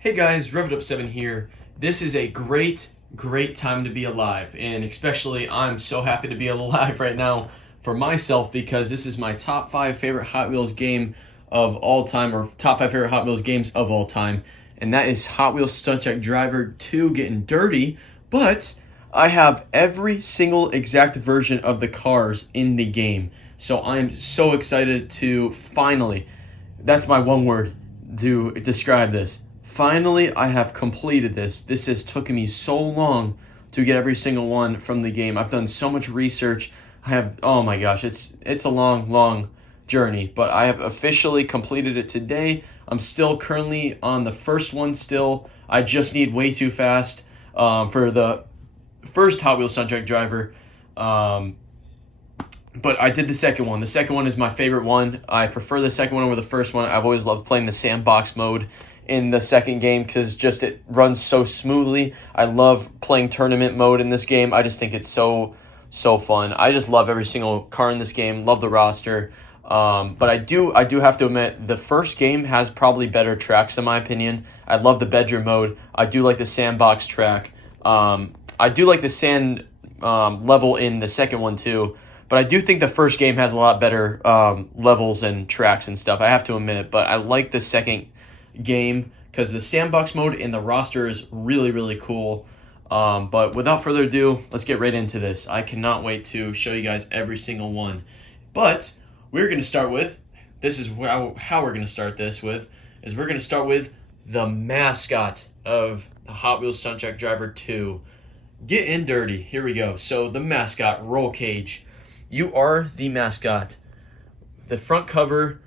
Hey guys, RevItUp7 here. This is a great time to be alive, and especially I'm so happy to be alive right now for myself because this is my top 5 favorite Hot Wheels game of all time, or top 5 favorite Hot Wheels games of all time, and that is Hot Wheels Stunt Driver 2 Getting Dirty, but I have every single exact version of the cars in the game, so I'm so excited to finally, that's my one word to describe this. Finally, I have completed this. This has taken me so long to get every single one from the game. I've done so much research. Oh my gosh, it's a long journey, but I have officially completed it today. I'm still currently on the first one still. I just need Way Too Fast for the first Hot Wheels Stunt Driver. But I did the second one. The second one is my favorite one. I prefer the second one over the first one. I've always loved playing the sandbox mode in the second game because just it runs so smoothly. I love playing tournament mode in this game. I just think it's so fun. I just love every single car in this game. Love the roster. But I do have to admit the first game has probably better tracks in my opinion. I love the bedroom mode. I do like the sandbox track. I do like the sand level in the second one too. But I do think the first game has a lot better levels and tracks and stuff, I have to admit. But I like the second game because the sandbox mode in the roster is really cool. But without further ado, let's get right into this. I cannot wait to show you guys every single one. But we're going to start with, this is how we're going to start this with, is we're going to start with the mascot of the Hot Wheels Stunt Driver 2. Getting Dirty. Here we go. So the mascot, Roll Cage. You are the mascot. The front cover,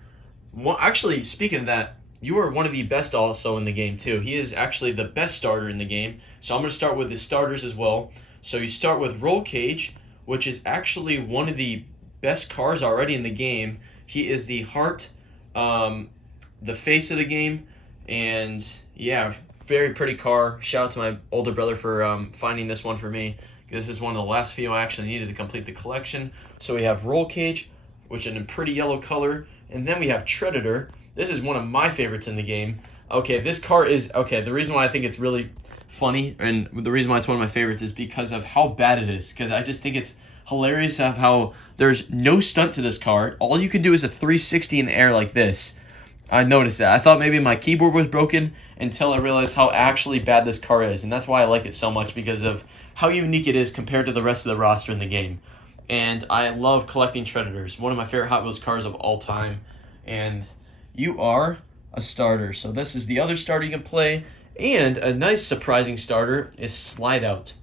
well, actually, speaking of that, you are one of the best also in the game too. He is actually the best starter in the game. So I'm going to start with his starters as well. So you start with Roll Cage, which is actually one of the best cars already in the game. He is the heart, the face of the game, and yeah, very pretty car. Shout out to my older brother for finding this one for me. This is one of the last few I actually needed to complete the collection. So we have Roll Cage, which is in a pretty yellow color, and then we have Treader. This is one of my favorites in the game. Okay, this car is, the reason why I think it's really funny and the reason why it's one of my favorites is because of how bad it is. Because I just think it's hilarious of how there's no stunt to this car. All you can do is a 360 in the air like this. I noticed that. I thought maybe my keyboard was broken until I realized how actually bad this car is. And that's why I like it so much, because of how unique it is compared to the rest of the roster in the game. And I love collecting Treaders. One of my favorite Hot Wheels cars of all time. And you are a starter. So this is the other starter you can play. And a nice surprising starter is Slide Out.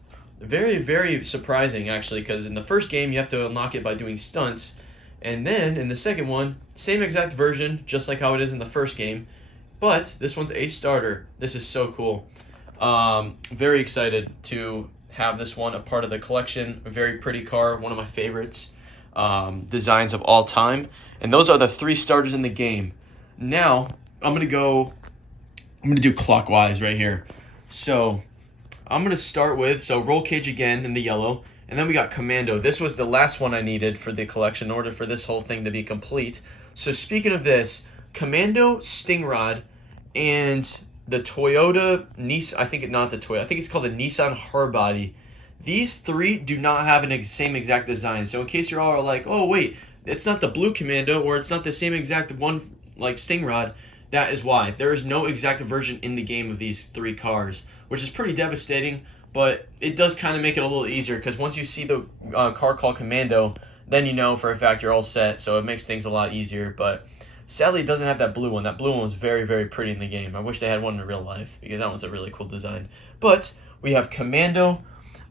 Very surprising, actually, because in the first game you have to unlock it by doing stunts. And then in the second one, same exact version, just like how it is in the first game. But this one's a starter. This is so cool. Very excited to have this one a part of the collection. A very pretty car, one of my favorites designs of all time. And those are the 3 starters in the game. Now, I'm going to do clockwise right here. So, I'm going to start with, Roll Cage again in the yellow, and then we got Commando. This was the last one I needed for the collection in order for this whole thing to be complete. So, speaking of this, Commando, Stingrod, and the Toyota, I think it's called the Nissan Hardbody. These 3 do not have an same exact design. So, in case you're all like, oh, wait, it's not the blue Commando, or it's not the same exact one like Stingrod, that is why. There is no exact version in the game of these 3 cars, which is pretty devastating, but it does kind of make it a little easier, because once you see the car called Commando, then you know for a fact you're all set, so it makes things a lot easier. But sadly, it doesn't have that blue one. That blue one was very pretty in the game. I wish they had one in real life, because that one's a really cool design. But we have Commando,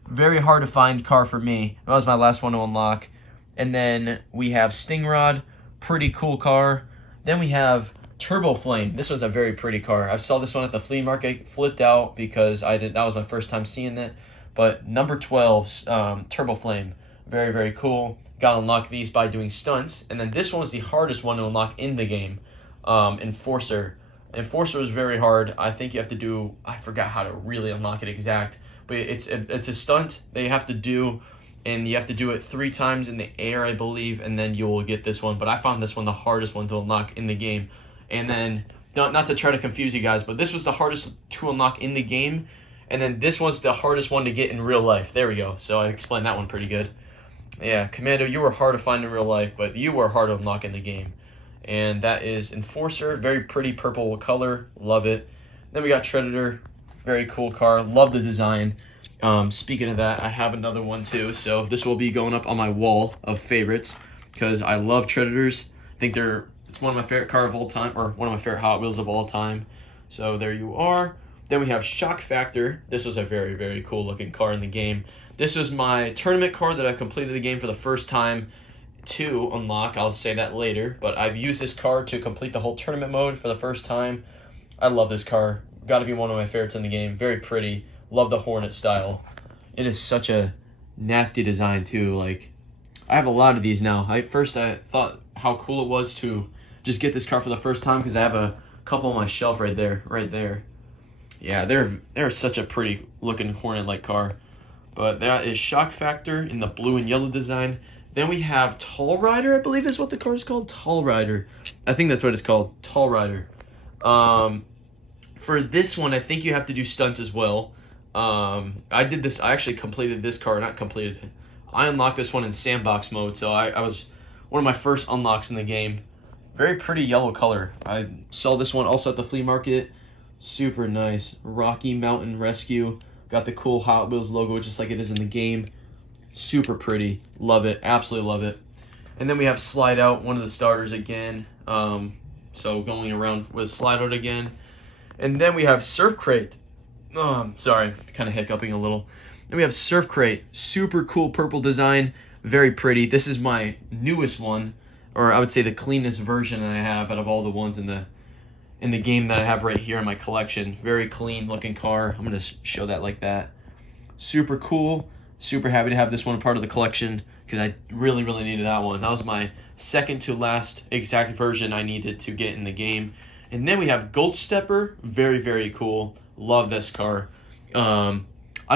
very hard to find car for me. That was my last one to unlock. And then we have Stingrod, pretty cool car. Then we have Turbo Flame. This was a very pretty car. I saw this one at the flea market, flipped out because that was my first time seeing it. But number 12, Turbo Flame, very cool. Got to unlock these by doing stunts. And then this one was the hardest one to unlock in the game, Enforcer. Enforcer was very hard. I think you have to do, I forgot how to really unlock it exact, but it's a stunt that you have to do, and you have to do it 3 times in the air, I believe, and then you will get this one. But I found this one the hardest one to unlock in the game. And then not to try to confuse you guys, but this was the hardest to unlock in the game, and then this was the hardest one to get in real life. There we go. So I explained that one pretty good. Yeah, Commando, you were hard to find in real life, but you were hard to unlock in the game. And that is Enforcer, very pretty purple color, love it. Then we got Predator, very cool car, love the design. Speaking of that, I have another one too, so this will be going up on my wall of favorites because I love Predators. I think it's one of my favorite cars of all time, or one of my favorite Hot Wheels of all time. So there you are. Then we have Shock Factor. This was a very, very cool looking car in the game. This was my tournament car that I completed the game for the first time to unlock. I'll say that later, but I've used this car to complete the whole tournament mode for the first time. I love this car. Got to be one of my favorites in the game. Very pretty. Love the Hornet style. It is such a nasty design too. Like, I have a lot of these now. I thought how cool it was to just get this car for the first time because I have a couple on my shelf right there. Yeah, they're such a pretty looking Hornet-like car. But that is Shock Factor in the blue and yellow design. Then we have Tall Rider, I believe is what the car is called. Tall Rider. I think that's what it's called. Tall Rider. For this one, I think you have to do Stunt as well. I actually completed this car, not completed it. I unlocked this one in sandbox mode, so I was one of my first unlocks in the game. Very pretty yellow color. I saw this one also at the flea market. Super nice. Rocky Mountain Rescue. Got the cool Hot Wheels logo just like it is in the game. Super pretty. Love it. Absolutely love it. And then we have Slide Out, one of the starters again. So going around with Slide Out again. And then we have Surf Crate. Oh, I'm sorry. Kind of hiccuping a little. Then we have Surf Crate. Super cool purple design. Very pretty. This is my newest one. Or I would say the cleanest version I have out of all the ones in the game that I have right here in my collection. Very clean looking car. I'm going to show that like that. Super cool. Super happy to have this one part of the collection because I really, really needed that one. That was my second to last exact version I needed to get in the game. And then we have Gulch Stepper. Very, very cool. Love this car. I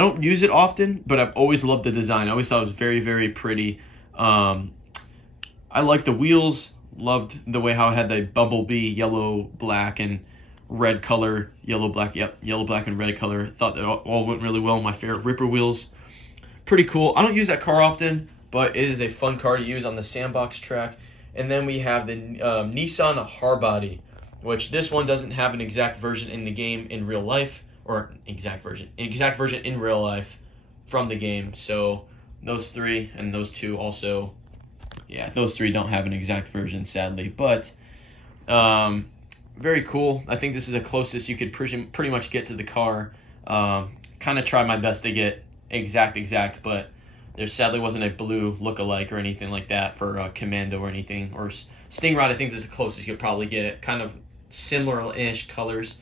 don't use it often, but I've always loved the design. I always thought it was very, very pretty. I like the wheels. Loved the way how it had the bumblebee yellow, black, and red color. Yellow, black, yep, yellow, black, and red color. Thought that all went really well. My favorite Ripper wheels. Pretty cool. I don't use that car often, but it is a fun car to use on the sandbox track. And then we have the Nissan Hardbody, which this one doesn't have an exact version in the game in real life, or exact version in real life from the game. So those three and those two also. Yeah, those three don't have an exact version, sadly, but very cool. I think this is the closest you could pretty much get to the car. Kind of tried my best to get exact, but there sadly wasn't a blue look-alike or anything like that for Commando or anything. Or Stingrod, I think this is the closest you could probably get. Kind of similar-ish colors.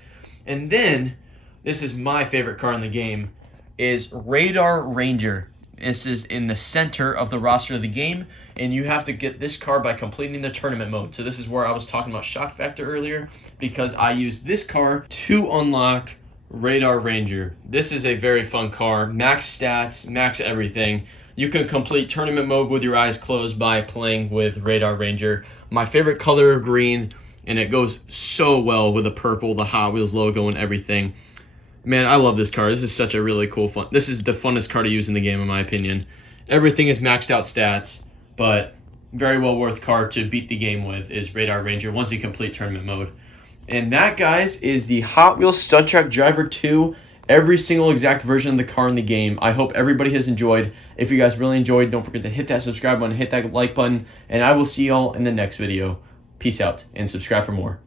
And then, this is my favorite car in the game, is Radar Ranger. This is in the center of the roster of the game, and you have to get this car by completing the tournament mode. So this is where I was talking about Shock Factor earlier, because I used this car to unlock Radar Ranger. This is a very fun car. Max stats, max everything. You can complete tournament mode with your eyes closed by playing with Radar Ranger. My favorite color, green, and it goes so well with the purple, the Hot Wheels logo, and everything. Man, I love this car. This is such a really cool fun. This is the funnest car to use in the game, in my opinion. Everything is maxed out stats, but very well worth car to beat the game with is Radar Ranger once you complete tournament mode. And that, guys, is the Hot Wheels Stunt Track Driver 2. Every single exact version of the car in the game. I hope everybody has enjoyed. If you guys really enjoyed, don't forget to hit that subscribe button, hit that like button, and I will see y'all in the next video. Peace out, and subscribe for more.